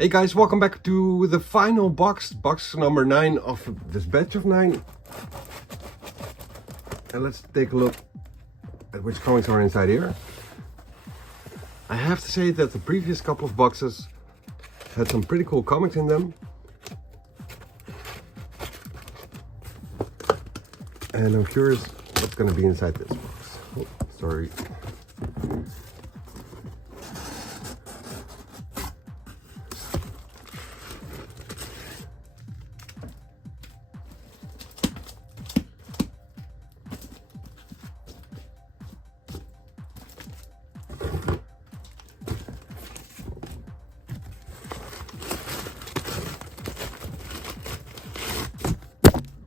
Hey guys, welcome back to the final box number 9 of this batch of 9. And let's take a look at which comics are inside here. I have to say that the previous couple of boxes had some pretty cool comics in them. And I'm curious what's going to be inside this box. Oh, sorry.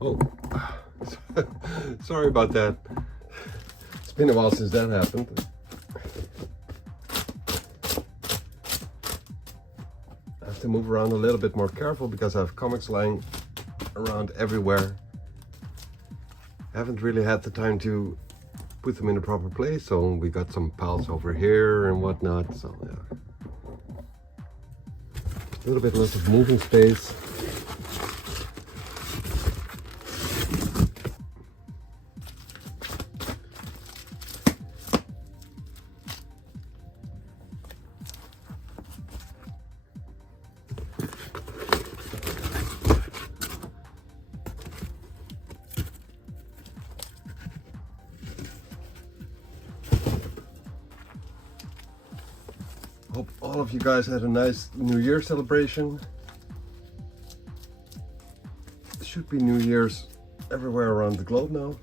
Oh, sorry about that. It's been a while since that happened. I have to move around a little bit more careful because I have comics lying around everywhere. I haven't really had the time to put them in the proper place, so we got some piles over here and whatnot. So yeah, a little bit less of moving space. Hope all of you guys had a nice New Year celebration. It should be New Year's everywhere around the globe now.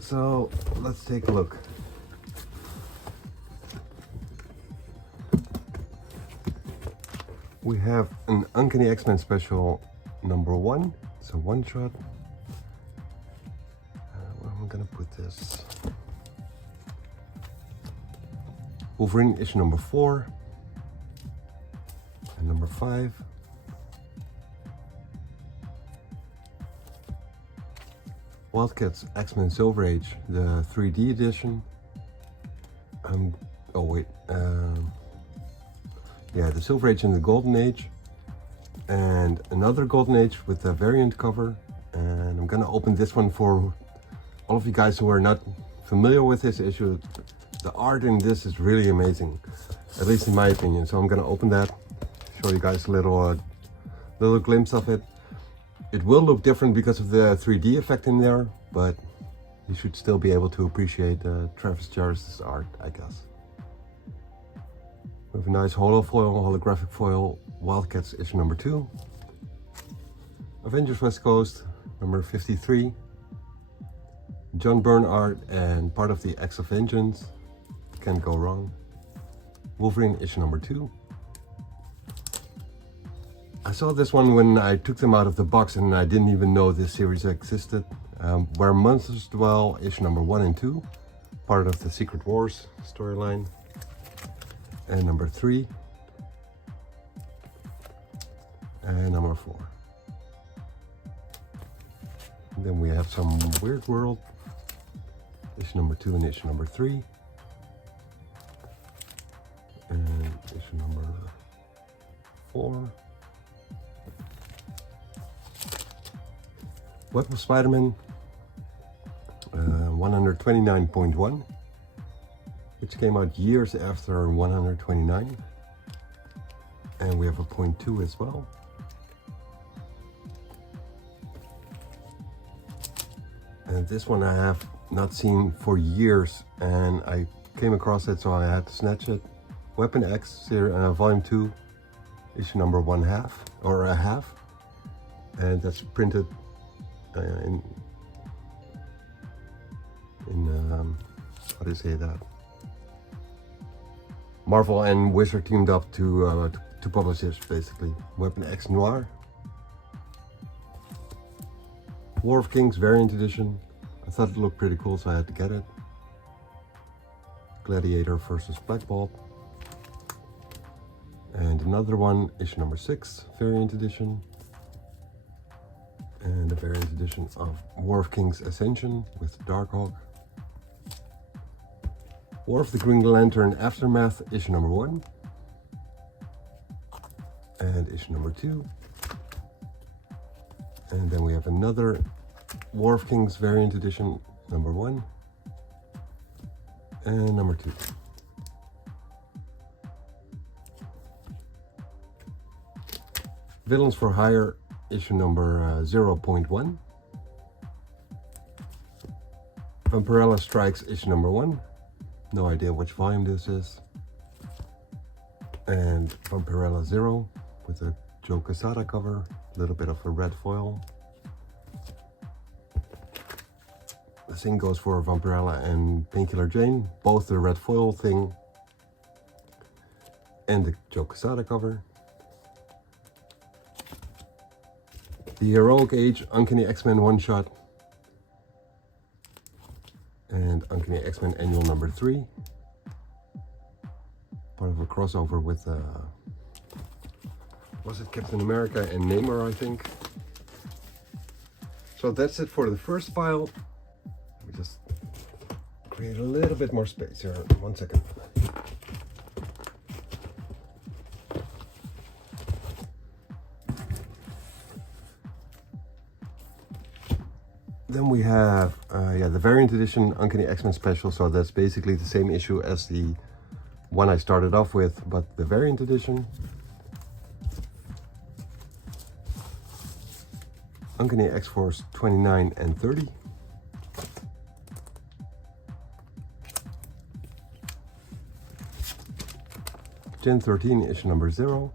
So let's take a look. We have an Uncanny X-Men special number 1. It's a one-shot. Where am I gonna put this? Wolverine issue number 4 and number 5. Wildcats X-Men Silver Age, the 3D edition. Yeah, the Silver Age and the Golden Age, and another Golden Age with a variant cover. And I'm gonna open this one for all of you guys who are not familiar with this issue. The art in this is really amazing, at least in my opinion. So I'm gonna open that, show you guys a little glimpse of it. It will look different because of the 3D effect in there, but you should still be able to appreciate Travis Jarvis' art, I guess. We have a nice holographic foil, Wildcats issue number 2. Avengers West Coast, number 53. John Byrne art and part of the X of Vengeance. Can't go wrong. Wolverine issue number 2. I saw this one when I took them out of the box and I didn't even know this series existed. Where Monsters Dwell issue number 1 and 2. Part of the Secret Wars storyline. And number 3. And number 4. And then we have some Weird World. Issue number 2 and issue number 3. And issue number 4. Web of Spider-Man 129.1, which came out years after 129. And we have a 0.2 as well. And this one I have not seen for years, and I came across it, so I had to snatch it. Weapon X, volume 2, issue number 1/2, or a half, and that's printed in how do you say that? Marvel and Wizard teamed up to publish this, basically. Weapon X Noir, War of Kings variant edition. I thought it looked pretty cool, so I had to get it. Gladiator versus Black Bolt. And another one, issue number 6, variant edition. And a variant edition of War of Kings Ascension with Darkhawk. War of the Green Lantern Aftermath, issue number 1. And issue number 2. And then we have another War of Kings variant edition, number 1. And number 2. Villains for Hire, issue number 0.1. Vampirella Strikes, issue number 1. No idea which volume this is. And Vampirella 0 with a Joe Quesada cover, a little bit of a red foil. The same goes for Vampirella and Painkiller Jane, both the red foil thing and the Joe Quesada cover. The Heroic Age Uncanny X-Men one-shot and Uncanny X-Men Annual number 3. Part of a crossover with, was it Captain America and Namor, I think. So that's it for the first pile. Let me just create a little bit more space here. 1 second. Then we have the variant edition Uncanny X-Men special. So that's basically the same issue as the one I started off with, but the variant edition. Uncanny X-Force 29 and 30. Gen 13 issue number 0.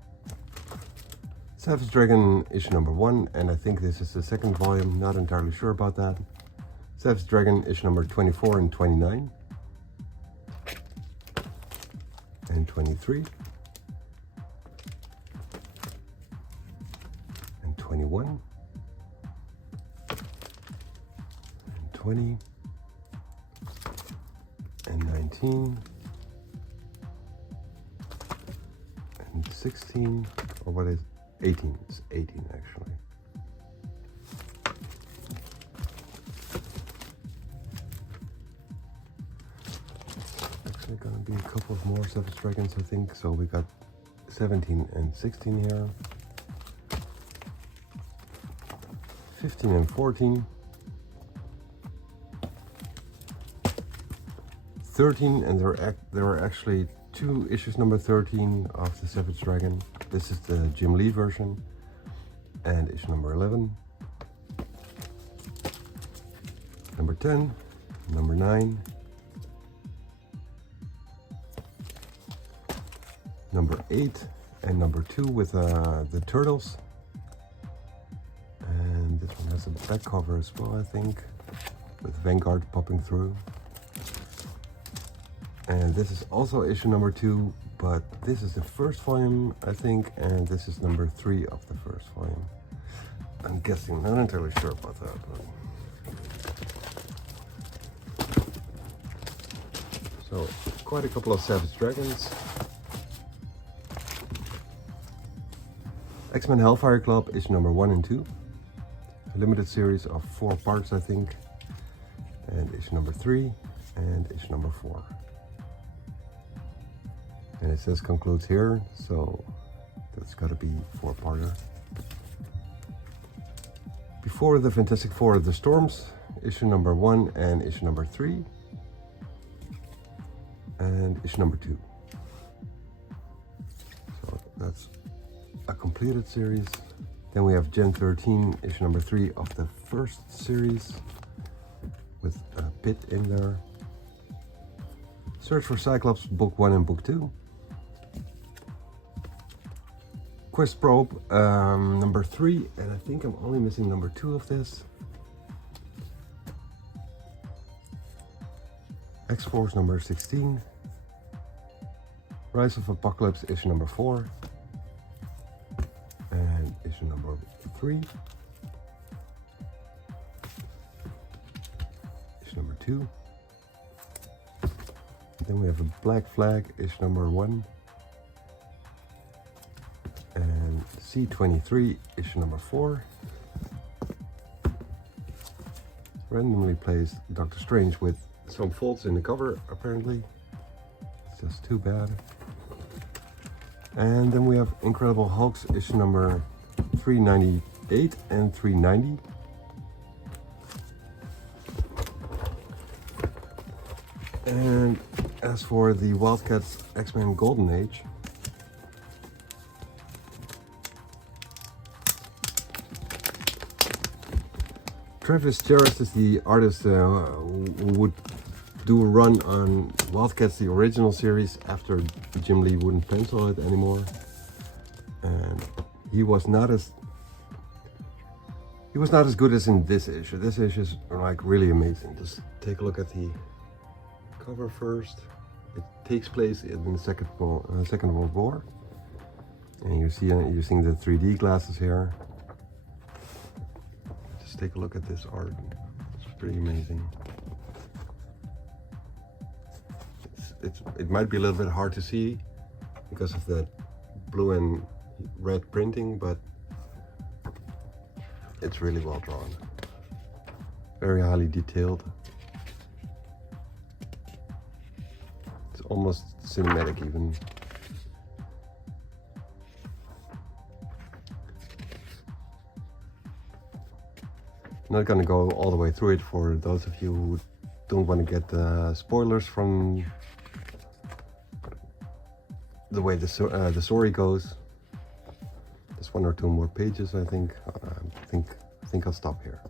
Savage Dragon issue number 1, and I think this is the second volume, not entirely sure about that. Savage Dragon issue number 24 and 29. And 23. And 21. And 20. And 19. And 16, or what is 18? It's 18 actually. Actually gonna be a couple of more Savage Dragons, I think. So we got 17 and 16 here. 15 and 14. 13, and there are actually 2 issues number 13 of the Savage Dragon. This is the Jim Lee version, and issue number 11, number 10, number 9, number 8, and number 2 with the turtles. And this one has a back cover as well, I think, with Vanguard popping through. And this is also issue number 2, but this is the first volume, I think, and this is number 3 of the first volume. I'm guessing, not entirely sure about that. But... So, quite a couple of Savage Dragons. X-Men Hellfire Club issue number 1 and 2. A limited series of 4 parts, I think. And issue number 3 and issue number 4. And it says concludes here, so that's got to be 4-parter. Before the Fantastic Four of the Storms, issue number 1 and issue number 3. And issue number 2. So that's a completed series. Then we have Gen 13, issue number 3 of the first series, with a pit in there. Search for Cyclops, book 1 and book 2. Quest Probe, number 3, and I think I'm only missing number 2 of this. X-Force number 16. Rise of Apocalypse, issue number 4. And issue number 3. Issue number 2. Then we have a Black Flag, issue number 1. And C23, issue number 4. Randomly placed Doctor Strange with some faults in the cover, apparently. just too bad. And then we have Incredible Hulks issue number 398 and 390. And as for the Wildcats X-Men Golden Age, Travis Jarrett is the artist who would do a run on Wildcats, the original series, after Jim Lee wouldn't pencil it anymore. And he was not as good as in this issue. This issue is like really amazing. Just take a look at the cover first. It takes place in the Second World War, and you see using the 3D glasses here. Just take a look at this art. It's pretty amazing. It might be a little bit hard to see because of that blue and red printing, but it's really well drawn. Very highly detailed. It's almost cinematic even. I'm not gonna go all the way through it for those of you who don't want to get spoilers from the way the story goes. There's one or two more pages, I think. I think I'll stop here.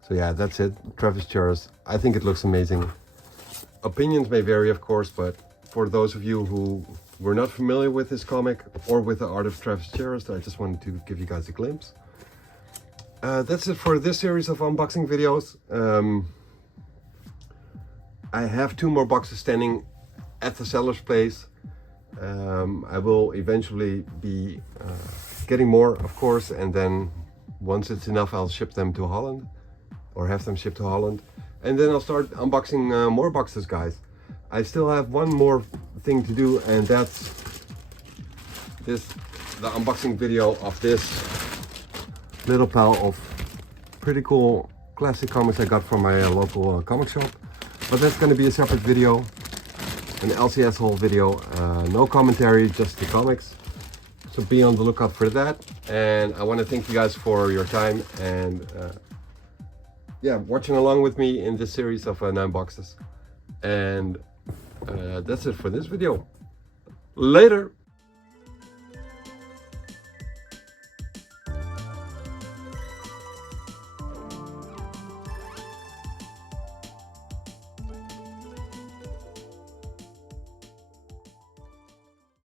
So yeah, that's it. Travis Charest. I think it looks amazing. Opinions may vary, of course, but for those of you who were not familiar with this comic or with the art of Travis Charest, I just wanted to give you guys a glimpse. That's it for this series of unboxing videos. I have 2 more boxes standing at the seller's place. I will eventually be getting more, of course, and then once it's enough, I'll ship them to Holland, or have them shipped to Holland, and then I'll start unboxing more boxes, guys. I still have one more thing to do, and that's the unboxing video of this little pile of pretty cool classic comics I got from my local comic shop. But that's going to be a separate video, an LCS haul video, no commentary, just the comics. So be on the lookout for that. And I want to thank you guys for your time and yeah, watching along with me in this series of 9 boxes. And that's it for this video. Later.